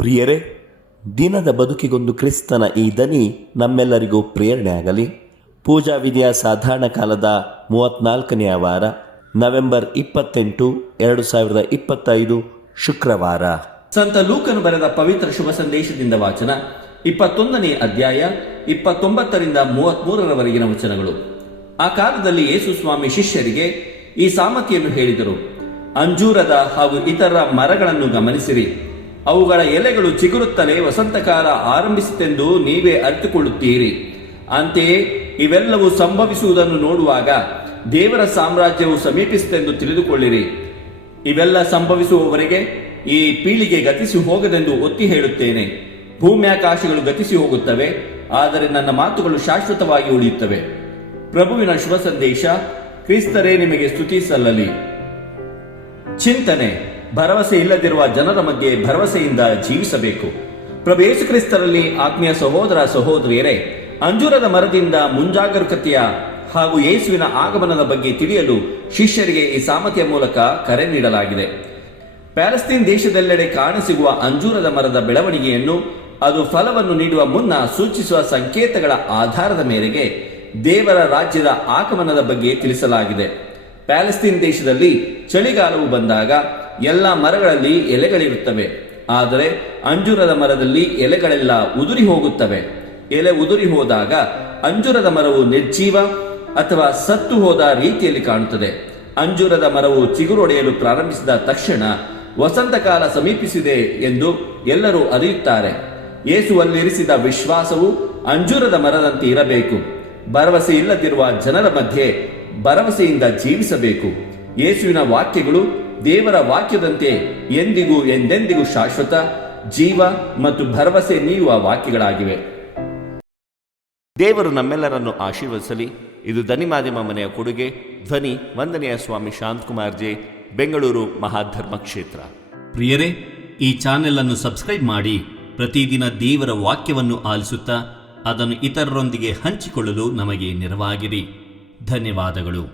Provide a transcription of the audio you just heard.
ಪ್ರಿಯರೇ, ದಿನದ ಬದುಕಿಗೊಂದು ಕ್ರಿಸ್ತನ ಈ ದನಿ ನಮ್ಮೆಲ್ಲರಿಗೂ ಪ್ರೇರಣೆ ಆಗಲಿ. ಪೂಜಾ ವಿಧಿಯ ಸಾಧಾರಣ ಕಾಲದ 34ನೆಯ ವಾರ, ನವೆಂಬರ್ 28, 2025 ಶುಕ್ರವಾರ. ಸಂತ ಲೂಕನು ಬರೆದ ಪವಿತ್ರ ಶುಭ ಸಂದೇಶದಿಂದ ವಾಚನ. 21ನೇ ಅಧ್ಯಾಯ 29ರಿಂದ 33ರವರೆಗಿನ ವಚನಗಳು. ಆ ಕಾಲದಲ್ಲಿ ಯೇಸು ಸ್ವಾಮಿ ಶಿಷ್ಯರಿಗೆ ಈ ಸಾಮರ್ಥ್ಯವನ್ನು ಹೇಳಿದರು. ಅಂಜೂರದ ಹಾಗೂ ಇತರ ಮರಗಳನ್ನು ಗಮನಿಸಿರಿ. ಅವುಗಳ ಎಲೆಗಳು ಚಿಗುರುತ್ತಲೇ ವಸಂತಕಾಲ ಆರಂಭಿಸಿತೆಂದು ನೀವೇ ಅರಿತುಕೊಳ್ಳುತ್ತೀರಿ. ಅಂತೆಯೇ ಇವೆಲ್ಲವೂ ಸಂಭವಿಸುವುದನ್ನು ನೋಡುವಾಗ ದೇವರ ಸಾಮ್ರಾಜ್ಯವು ಸಮೀಪಿಸಿತೆಂದು ತಿಳಿದುಕೊಳ್ಳಿರಿ. ಇವೆಲ್ಲ ಸಂಭವಿಸುವವರೆಗೆ ಈ ಪೀಳಿಗೆ ಗತಿಸಿ ಹೋಗದೆಂದು ಒತ್ತಿ ಹೇಳುತ್ತೇನೆ. ಭೂಮ್ಯಾಕಾಶಗಳು ಗತಿಸಿ ಹೋಗುತ್ತವೆ, ಆದರೆ ನನ್ನ ಮಾತುಗಳು ಶಾಶ್ವತವಾಗಿ ಉಳಿಯುತ್ತವೆ. ಪ್ರಭುವಿನ ಶುಭ ಸಂದೇಶ. ಕ್ರಿಸ್ತರೇ ನಿಮಗೆ ಸ್ತುತಿ ಸಲ್ಲಲಿ. ಚಿಂತನೆ: ಭರವಸೆ ಇಲ್ಲದಿರುವ ಜನರ ಮಧ್ಯೆ ಭರವಸೆಯಿಂದ ಜೀವಿಸಬೇಕು. ಪ್ರಭು ಯೇಸು ಕ್ರಿಸ್ತರಲ್ಲಿ ಆತ್ಮೀಯ ಸಹೋದರ ಸಹೋದರಿಯರೇ, ಅಂಜೂರದ ಮರದಿಂದ ಮುಂಜಾಗರೂಕತೆಯ ಹಾಗೂ ಯೇಸುವಿನ ಆಗಮನದ ಬಗ್ಗೆ ತಿಳಿಯಲು ಶಿಷ್ಯರಿಗೆ ಈ ಸಾಮರ್ಥ್ಯ ಮೂಲಕ ಕರೆ ನೀಡಲಾಗಿದೆ. ಪ್ಯಾಲೆಸ್ತೈನ್ ದೇಶದೆಲ್ಲೆಡೆ ಕಾಣಸಿಗುವ ಅಂಜೂರದ ಮರದ ಬೆಳವಣಿಗೆಯನ್ನು ಅದು ಫಲವನ್ನು ನೀಡುವ ಮುನ್ನ ಸೂಚಿಸುವ ಸಂಕೇತಗಳ ಆಧಾರದ ಮೇರೆಗೆ ದೇವರ ರಾಜ್ಯದ ಆಗಮನದ ಬಗ್ಗೆ ತಿಳಿಸಲಾಗಿದೆ. ಪ್ಯಾಲೆಸ್ತೈನ್ ದೇಶದಲ್ಲಿ ಚಳಿಗಾಲವು ಬಂದಾಗ ಎಲ್ಲ ಮರಗಳಲ್ಲಿ ಎಲೆಗಳಿರುತ್ತವೆ, ಆದರೆ ಅಂಜೂರದ ಮರದಲ್ಲಿ ಎಲೆಗಳೆಲ್ಲ ಉದುರಿ ಹೋಗುತ್ತವೆ. ಎಲೆ ಉದುರಿ ಹೋದಾಗ ಅಂಜೂರದ ಮರವು ನಿರ್ಜೀವ ಅಥವಾ ಸತ್ತು ಹೋದ ರೀತಿಯಲ್ಲಿ ಕಾಣುತ್ತದೆ. ಅಂಜೂರದ ಮರವು ಚಿಗುರೊಡೆಯಲು ಪ್ರಾರಂಭಿಸಿದ ತಕ್ಷಣ ವಸಂತಕಾಲ ಸಮೀಪಿಸಿದೆ ಎಂದು ಎಲ್ಲರೂ ಅರಿಯುತ್ತಾರೆ. ಯೇಸುವಲ್ಲಿರಿಸಿದ ವಿಶ್ವಾಸವು ಅಂಜೂರದ ಮರದಂತೆ ಇರಬೇಕು. ಭರವಸೆ ಇಲ್ಲದಿರುವ ಜನರ ಮಧ್ಯೆ ಭರವಸೆಯಿಂದ ಜೀವಿಸಬೇಕು. ಯೇಸುವಿನ ವಾಕ್ಯಗಳು ದೇವರ ವಾಕ್ಯದಂತೆ ಎಂದಿಗೂ ಎಂದೆಂದಿಗೂ ಶಾಶ್ವತ ಜೀವ ಮತ್ತು ಭರವಸೆ ನೀಡುವ ವಾಕ್ಯಗಳಾಗಿವೆ. ದೇವರು ನಮ್ಮೆಲ್ಲರನ್ನು ಆಶೀರ್ವದಿಸಲಿ. ಇದು ಧ್ವನಿ ಮಾಧ್ಯಮ ಮನೆಯ ಕೊಡುಗೆ. ಧ್ವನಿ ವಂದನೆಯ ಸ್ವಾಮಿ ಶಾಂತಕುಮಾರ್ ಜೆ, ಬೆಂಗಳೂರು ಮಹಾಧರ್ಮ ಕ್ಷೇತ್ರ. ಪ್ರಿಯರೇ, ಈ ಚಾನೆಲ್ ಅನ್ನು ಸಬ್ಸ್ಕ್ರೈಬ್ ಮಾಡಿ ಪ್ರತಿದಿನ ದೇವರ ವಾಕ್ಯವನ್ನು ಆಲಿಸುತ್ತಾ ಅದನ್ನು ಇತರರೊಂದಿಗೆ ಹಂಚಿಕೊಳ್ಳಲು ನಮಗೆ ನೆರವಾಗಿರಿ. ಧನ್ಯವಾದಗಳು.